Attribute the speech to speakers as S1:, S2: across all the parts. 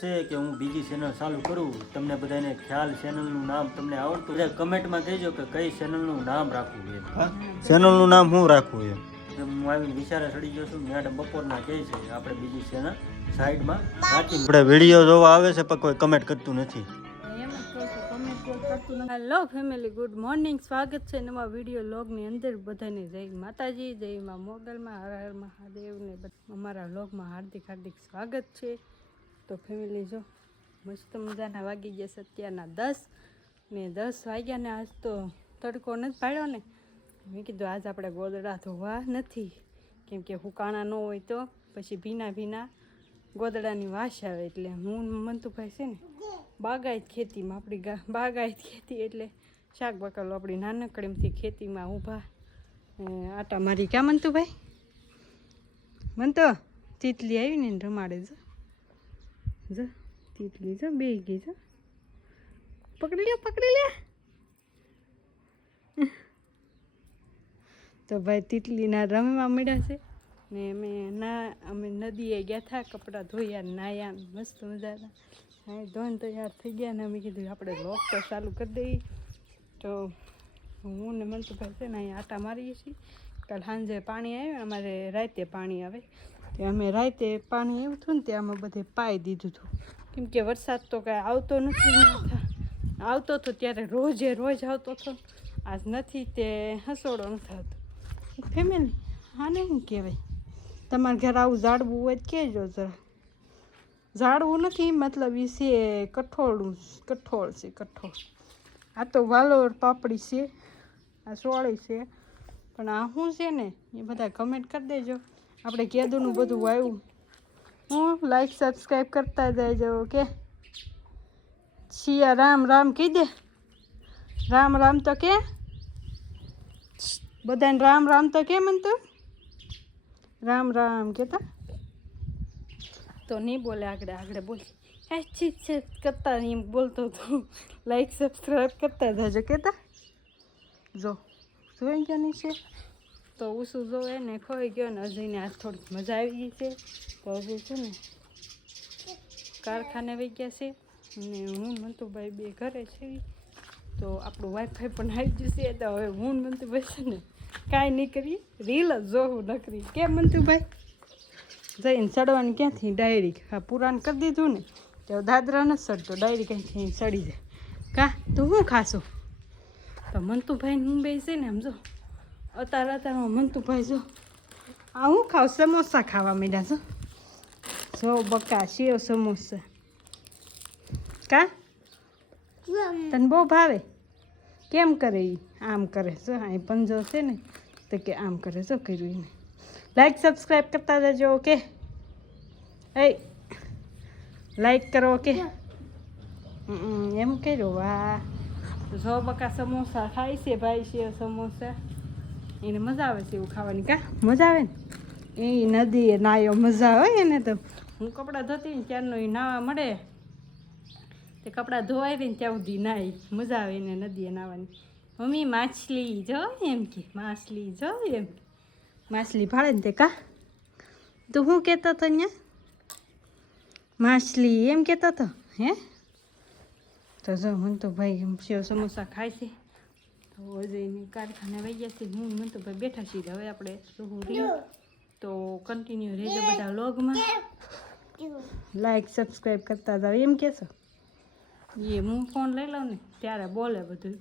S1: છે કે હું બીજી ચેનલ ચાલુ કરું તમને બધાને ખ્યાલ ચેનલનું નામ તમને આવડતું હોય કમેન્ટમાં કહેજો કે કઈ ચેનલનું નામ રાખવું એમ ચેનલનું નામ હું રાખવું એમ હું આવીને વિચારે ચડી ગયો છું મેડમ બપોરના કહે છે આપણે બીજી ચેનલ સાઈડમાં રાખી આપણે વીડિયો જોવા આવે છે પણ કોઈ કમેન્ટ કરતું નથી.
S2: હેલો ફેમિલી ગુડ મોર્નિંગ સ્વાગત છે નવા વીડિયો લોગની અંદર બધાને. જય માતાજી જય માં મોગલમાં હર હર મહાદેવને અમારા લોગમાં હાર્દિક હાર્દિક સ્વાગત છે. તો ફેમિલી જો, મસ્ત મજાના વાગી ગયા છે દસ. ને દસ વાગ્યા ને આજ તો તડકો નથી પાડ્યો ને. મેં કીધું આજ આપણે ગોદડા ધોવા નથી. કેમ કે હુકાણા ન હોય તો, પછી ભીના ભીના ગોદડાની વાસ આવે એટલે હું મંતુભાઈ છે ને, બાગાયત ખેતીમાં આપણી બાગાયત ખેતી એટલે શાક બકાલો આપણી નાનકડીમથી ખેતીમાં ઊભા. આટા મારી ક્યાં મંતુભાઈ? મંતો ચીતલી આવી ને રમાડે જો. જો તીતલી જો બે ગઈ જા. પકડી લે પકડી લે તો ભાઈ તીતલીના રમવા મળ્યા છે. ને અમે ના, અમે નદીએ ગયા હતા કપડાં ધોયા, નાયા, મસ્ત મજા હા ધોઈને તૈયાર થઈ ગયા ને અમે કીધું આપણે લોક તો ચાલુ કરી દઈએ. તો હું ને મંતુભાઈ છે ને અહીંયા આટા મારીએ છીએ. કાલ સાંજે પાણી આવ્યું, અમારે રાતે પાણી આવે. તે અમે રાતે પાણી આવ્યું થયું ને તે અમે બધે પાઈ દીધું હતું. કેમ કે વરસાદ તો કાંઈ આવતો નથી આવતો હતો ત્યારે રોજે રોજ આવતો હતો. આજ નથી તે હસોડો નથી આવતો. ફેમિલી આને શું કહેવાય? તમારે ઘરે આવું ઝાડવું હોય તો કહેજો જરા. ઝાડવું નથી, મતલબ એ છે કઠોળું કઠોળ છે, કઠોળ. આ તો વાલોર પાપડી છે, આ સોળી છે. પણ આ શું છે ને? એ બધા કમેન્ટ કરી દેજો. આપણે કેદુનું બધું વાવ્યું હું લાઈક સબસ્ક્રાઈબ કરતા જજો કે શિયા, રામ રામ કહી દે. રામ રામ તો કે? બધાને રામ રામ તો કે મને તો? રામ રામ કેતા? તો નહીં બોલે આગળ આગળ બોલ. હે ચીત છે કરતા એમ બોલતો તું લાઈક સબસ્ક્રાઈબ કરતા જજો કેતા? જો, જોઈ ગયા નહીં છે તો ઉસું જોવે ને ખોઈ ગયો ને હજીને આજ થોડીક મજા આવી ગઈ છે. તો હજુ છે ને કારખાને વહી ગયા છે. અને હું મંતુભાઈ બે ઘરે છે તો આપણું વાઈફાઈ પણ આવી જશે તો હવે હું ને મંતુભાઈ છે ને કાંઈ નહીં કરીએ. રીલ જ જોવું નકરી. કેમ મંતુભાઈ? જઈને ચડવાની ક્યાંથી? ડાયરી આ પુરાણ કરી દીધું ને, તો દાદરા નથી ચડતો. ડાયરી ક્યાંથી? સડી જાય. કા, તું હું ખાશું? તો મંતુભાઈ હું બે છે ને આમ તારા અત્યારે તું મંતુભાઈ જો. આ હું ખાવ, સમોસા ખાવા માંડ્યા છો. જો બકા શિયો સમોસા. કા? તને બહુ ભાવે? કેમ કરે એ આમ કરે. જો, અહીં પંજો છે ને, તો કે આમ કરે. જો, કર્યું એને. લાઈક સબસ્ક્રાઈબ કરતા જજો, ઓકે? એ લાઈક કરો, ઓકે? એમ કર્યો. વાહ. જો, બકા, સમોસા ખાય છે, ભાઈ છે, સમોસા. એને મજા આવે છે એવું ખાવાની. કા? મજા આવે ને? એ નદીએ નાયો મજા આવે એને તો. હું કપડાં ધોતી ને ત્યારનો એ નાવા મળે. તે કપડાં ધોવાય ને ત્યાં સુધી નાય. મજા આવે એને નદીએ નાવાની. મમ્મી, માછલી જો એમ કે? માછલી જો એમ. માછલી ભાળે ને તે કા? તો શું કહેતો હતો અહીંયા માછલી એમ કહેતો હતો હે? તો જો મને તો ભાઈ સેવ સમોસા ખાય છે. તો જઈને કારખાને વહી ગયા છે હું મને તો ભાઈ બેઠા છીએ. હવે આપણે તો કન્ટિન્યુ રહેજો બધા વ્લોગમાં લાઈક સબસ્ક્રાઈબ કરતા જાવ એમ કહેશો? એ હું ફોન લઈ લઉં ને, ત્યારે બોલે બધું.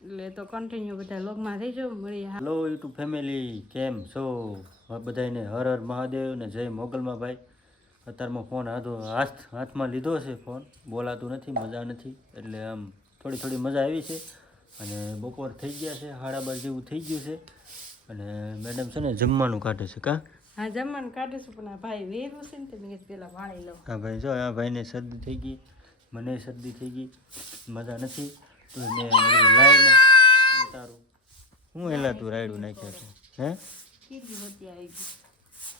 S2: એટલે તો કન્ટિન્યુ બધા વ્લોગમાં રહેજો. મળી
S1: હેલો યુટ્યુબ ફેમિલી કેમ છો? બધાને હર હર મહાદેવ ને જય મોગલમાં ભાઈ. અત્યારમાં ફોન હાથો હાથ હાથમાં લીધો છે ફોન બોલાતું નથી, મજા નથી. એટલે આમ થોડી થોડી મજા આવી છે. અને બપોર થઈ ગયા છે સાડા બાર જેવું થઈ ગયું છે. અને મેડમ છે ને જમવાનું કાઢે છે કા?
S2: હા જમવાનું કાઢે છે પણ આ ભાઈ વેરું છે ને તમે પેલા વાળી લો
S1: હા ભાઈ જો આ ભાઈને શરદી થઈ ગઈ. મને શરદી થઈ ગઈ. મજા નથી. તો મેં લાઈને ઉતારું. હું એલા તું રાયડું નાખ્યા છે હે?
S2: કીધી હોતી આવી ગઈ.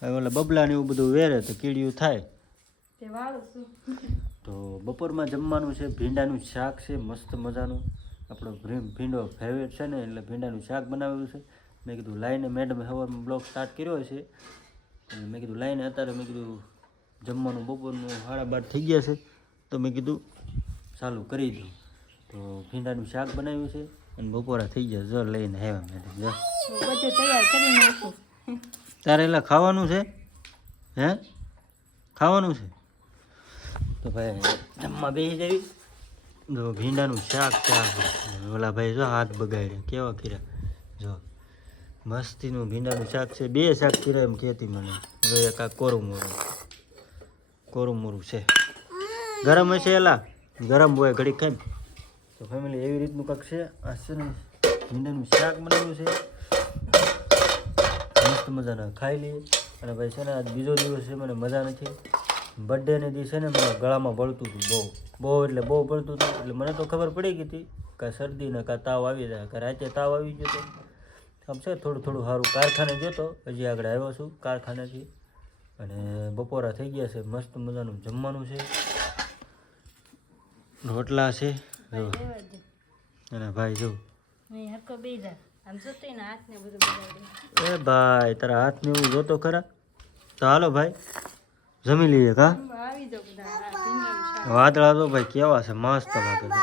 S1: હવે ઓલા બબલા ને એવું બધું વેરે તો કીડિયું થાય.
S2: તે વાળું છું.
S1: તો બપોરમાં જમવાનું છે ભીંડાનું શાક છે મસ્ત મજાનું. આપણો ભીંડો ફેવરેટ છે ને એટલે ભીંડાનું શાક બનાવ્યું છે. મેં કીધું લાઈને મેડમ સવારમાં બ્લોગ સ્ટાર્ટ કર્યો છે. મેં કીધું લાઈને અત્યારે મેં કીધું જમવાનું બપોરનું સાડા બાર થઈ ગયા છે. તો મેં કીધું ચાલુ કરી દઉં. તો ભીંડાનું શાક બનાવ્યું છે અને બપોરા થઈ ગયા. જો લઈને આવ્યા મેડમ જો.
S2: તૈયાર કરી નાખું.
S1: તારે એટલે ખાવાનું છે? હે? ખાવાનું છે? તો ભાઈ જમવા બેસી જવી જો ભીંડાનું શાક શાક ઓલા ભાઈ જો હાથ બગાડ્યા. કેવા કર્યા? જો. મસ્તીનું ભીંડાનું શાક છે. બે શાક કર્યા એમ કહેતી મને. જો એક આ કોરું મોરું. કોરું મોરું છે. ગરમ હશે એલા? ગરમ હોય ઘડી ખાઈ તો ફેમિલી એવી રીતનું કંઈક છે? આ છે ને ભીંડાનું શાક બનાવ્યું છે. મસ્ત મજાના ખાઈ લઈએ. અને ભાઈ છે ને આજ બીજો દિવસ છે, મને મજા નથી. બર્થડેને દિવસે ને મને ગળામાં બળતું હતું બહુ. બહુ એટલે બહુ બળતું હતું. એટલે મને તો ખબર પડી ગઈ હતી કે શરદી ને કાં તાવ આવી જાય. કે રાતે તાવ આવી ગયો તો. આમ છે થોડું થોડું સારું કારખાને જોતો હજી આગળ આવ્યો છું કારખાનેથી. અને બપોરા થઈ ગયા છે. મસ્ત મજાનું જમવાનું છે. રોટલા છે. અને ભાઈ જો.
S2: ને
S1: એ ભાઈ તારા હાથને એવું જોતો ખરા? તો હાલો ભાઈ. જમી લઈએ કા? વાદળા તો ભાઈ કેવા છે મસ્ત લાગે છે.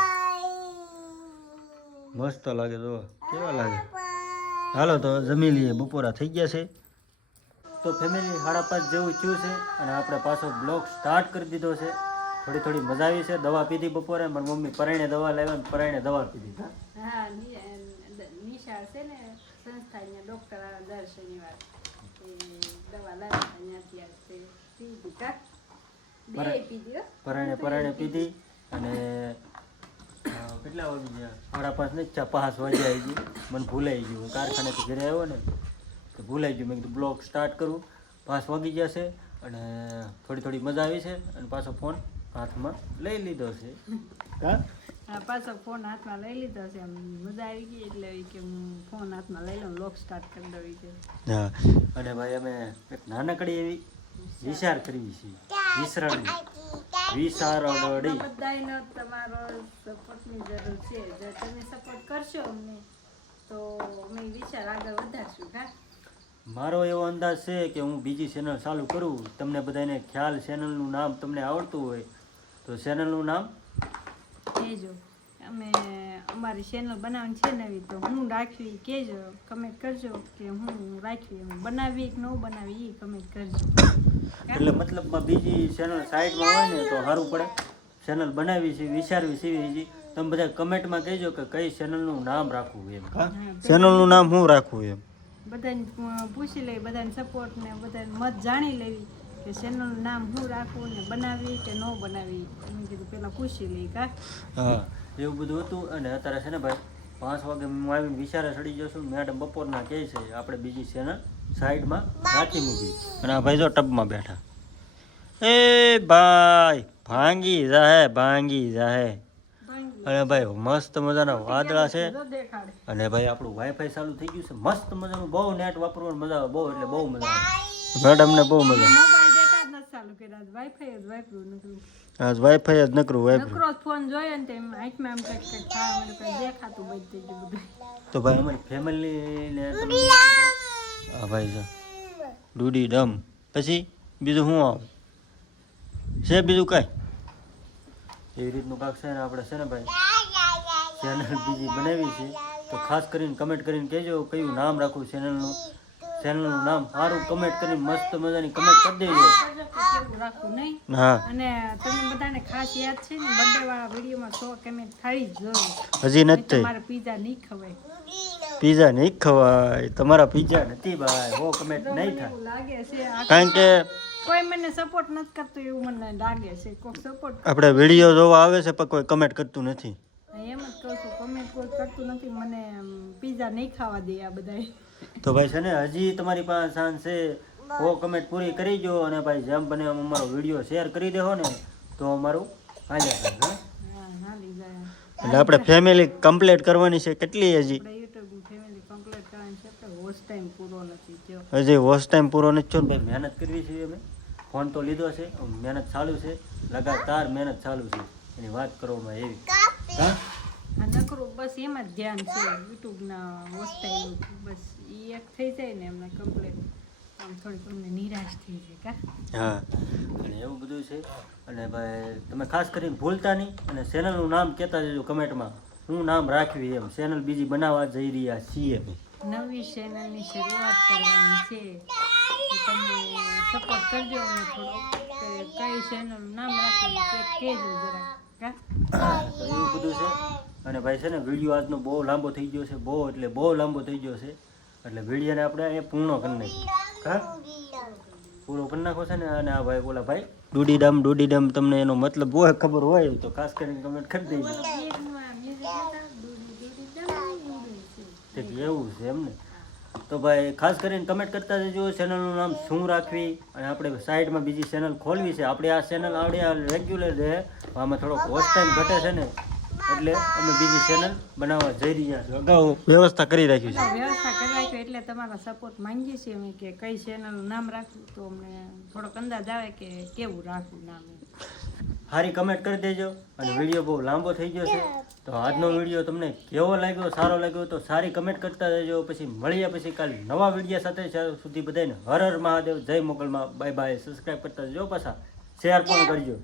S1: મસ્ત લાગે તો કેવા લાગે. હાલો તો જમી લઈએ બપોરા થઈ ગયા છે. તો ફેમિલી સાડા પાંચ જેવું થયું છે અને આપણે પાછો બ્લોગ સ્ટાર્ટ કરી દીધો છે. થોડી થોડી મજા આવી છે દવા પીધી બપોરે પણ મમ્મી પરણે દવા લાવ્યા ને પરાયણે દવા પીધી હા
S2: હા નિ- અ, દ- નિશાળ છે ને સંસ્થા ડોક્ટર દર શનિવાર દવા લાવે ત્યાંથી પરાણે પીધી
S1: અને કેટલા વાગી ગયા? સાડા પાંચ ને ચા પાંચ વાગ્યા આવી ગઈ મને ભૂલાઈ ગયું. હું કારખાનેથી ઘરે આવ્યો ને તો ભૂલાઈ ગયું. મેં કીધું બ્લોગ સ્ટાર્ટ કરું. પાંચ વાગી ગયા છે અને થોડી થોડી મજા આવી છે અને પાછો ફોન હાથમાં લઈ લીધો છે. હા?
S2: હા પાછો ફોન હાથમાં લઈ લીધો છે. આમ મજા આવી ગઈ એટલે કે ફોન હાથમાં લઈ લઉં લોક સ્ટાર્ટ કરી દઉં
S1: હા. અને ભાઈ અમે એક નાનકડી એવી વિચાર કરવી છીએ વિસરણની વિચારડી
S2: બધાયનો તમારો સપોર્ટની જરૂર છે. જો તમે સપોર્ટ કરશો અમને તો અમે વિચાર આગળ વધારશું હા?
S1: મારો એવો અંદાજ છે કે હું બીજી ચેનલ ચાલુ કરું. તમને બધાને ખ્યાલ ચેનલનું નામ તમને આવડતું હોય તો ચેનલનું નામ?
S2: કહેજો અમે અમારી ચેનલ બનાવવાની છે નવી તો હું રાખવી કહેજો કમેન્ટ કરજો કે હું રાખવી હું બનાવી કે ન બનાવી એ કમેન્ટ કરજો.
S1: એટલે મતલબમાં બીજી ચેનલ સાઈડમાં હોય ને તો સારું પડે. ચેનલ બનાવી છે વિચારવી છે બીજી. તમે બધા કમેન્ટમાં કહેજો કે કઈ ચેનલનું નામ રાખવું એમ. ચેનલનું નામ હું રાખવું એમ?
S2: બધાને પૂછી લઈ બધાને સપોર્ટ ને બધાને મત જાણી લેવી કે ચેનલનું નામ હું રાખવું ને બનાવી કે ન બનાવી. મેં કીધું પહેલાં પૂછી લઈ કા?
S1: હા. એવું બધું હતું અને અત્યારે છે ને ભાઈ, પાંચ વાગે હું આવીને વિચારે ચડી જશું મેડમ બપોરના કહે છે, આપણે બીજી ચેનલ સાઈડમાં નાખી મૂકી. અને આ ભાઈ જો ટબમાં બેઠા. એ ભાઈ, ભાંગી જાહે ભાંગી જાહે. અને ભાઈ, મસ્ત મજાના વાદળા છે. અને ભાઈ, આપણું વાઈફાઈ ચાલુ થઈ ગયું છે. મસ્ત મજાનું બહુ નેટ વાપરવાનું મજા આવે, બહુ એટલે બહુ મજા આવે. મેડમને બહુ મજા
S2: મોબાઈલ ડેટા જ નથી ચાલુ કર્યા વાઈફાઈ જ નકરું.
S1: આજ વાઈફાઈ જ નકરું વાપર્યું
S2: નકરો ફોન જોઈએ ને તેમ આંખમાં એમ કંઈક કંઈક ખાવા મને કઈ દેખાતું બંધ થઈ ગયું બધું.
S1: તો ભાઈ અમારી ફેમિલી ને આ ભાઈ જો ડૂડી ડમ. પછી બીજું શું આવ? છે બીજું કાંઈ? એવી રીતનું કાંક છે ને આપણે છે ને ભાઈ ચેનલ બીજી બનાવી છે. તો ખાસ કરીને કમેન્ટ કરીને કહેજો કયું નામ રાખવું ચેનલનું ચેનલનું નામ સારું કમેન્ટ કરી મસ્ત મજાની કમેન્ટ કરી દેજો. હા.
S2: અને તમને બધાને ખાસ યાદ છે ને બર્થડે વાળા વિડીયોમાં સો કમેન્ટ થઈ જ જોઈએ
S1: હજી નથી થઈ.
S2: તમારે પીઝા નહીં ખવાય.
S1: પીઝા નહીં ખવાય. તમારા પીઝા નથી ભાઈ. હો કમેન્ટ નહીં થાય.
S2: લાગે છે
S1: કારણ કે
S2: કોઈ મને સપોર્ટ નથી કરતું એવું મને લાગે છે. કોઈ સપોર્ટ
S1: આપણે વીડિયો જોવા આવે છે પણ કોઈ કમેન્ટ કરતું નથી.
S2: એમ જ કહું છું કમેન્ટ કોઈ કરતું નથી મને પીઝા નહીં ખાવા દે આ બધાય.
S1: તો ભાઈ છે ને હજી તમારી પાસે ચાન્સ છે. હો કમેન્ટ પૂરી કરી દો અને ભાઈ જેમ બને એમ અમારો વીડિયો શેર કરી દેવો ને તો અમારું
S2: હાલે
S1: એટલે આપણે ફેમિલી કમ્પ્લીટ કરવાની છે કેટલી હજી? હજી હોસ્ટ ટાઈમ પૂરો નથી થયો ને ભાઈ મહેનત કરવી છે અમે. ફોન તો લીધો છે મહેનત ચાલુ છે લગાતાર મહેનત ચાલુ છે. એની વાત કરવામાં એવી હા
S2: નકરું બસ એમાં જ ધ્યાન છે યુટ્યુબના વોચ ટાઈમ બસ. એ એક થઈ જાય ને એમને કમ્પ્લીટ આમ થોડીક અમને નિરાશ થઈ જાય કા?
S1: હા અને એવું બધું છે. અને ભાઈ તમે ખાસ કરીને ભૂલતા નહીં અને ચેનલનું નામ કહેતા જજો કમેન્ટમાં. હું નામ રાખવી એમ. ચેનલ બીજી બનાવવા જઈ રહ્યા છીએ
S2: નવી ચેનલની શરૂઆત કરવાની છે. તમે સપોર્ટ કરજો અમને થોડો. કઈ ચેનલનું નામ રાખવું તે કહેજો જરા
S1: એવું બધું છે. અને ભાઈ છે ને વીડિયો આજનો બહુ લાંબો થઈ ગયો છે. બહુ એટલે બહુ લાંબો થઈ ગયો છે. એટલે વિડીયોને આપણે અહીંયા પૂર્ણ કરી નાખીએ. હા? પૂરો કરી નાખો છે ને? અને આ ભાઈ બોલા, ભાઈ ડૂડી ડમ ડૂડી તમને એનો મતલબ હોય, ખબર હોય તો ખાસ કરીને કમેન્ટ કરી દેજો. એવું છે એમ ને? તો ભાઈ, ખાસ કરીને કમેન્ટ કરતા જજો. ચેનલનું નામ શું રાખવી? અને આપણે સાઈડમાં બીજી ચેનલ ખોલવી છે. આપણે આ ચેનલ આવડે રેગ્યુલર છે. આમાં થોડોક વોચ ટાઈમ ઘટે છે ને? એટલે અમે બીજી ચેનલ બનાવવા જઈ રહ્યા છીએ. અગાઉ વ્યવસ્થા કરી રાખી છે.
S2: વ્યવસ્થા કરી રાખ્યો એટલે તમારા સપોર્ટ માંગીએ છીએ અમે કે કઈ ચેનલનું નામ રાખવું તો અમને થોડોક અંદાજ આવે કે કેવું રાખવું નામ.
S1: સારી કમેન્ટ કરી દેજો અને વીડિયો બહુ લાંબો થઈ ગયો છે. તો આજનો વીડિયો તમને કેવો લાગ્યો સારો લાગ્યો તો સારી કમેન્ટ કરતા રહેજો. પછી મળીએ પછી કાલે નવા વીડિયો સાથે સુધી બધાને હર હર મહાદેવ જય મોગલમાં બાય બાય સબસ્ક્રાઈબ કરતા જજો પાછા. શેર પણ કરજો.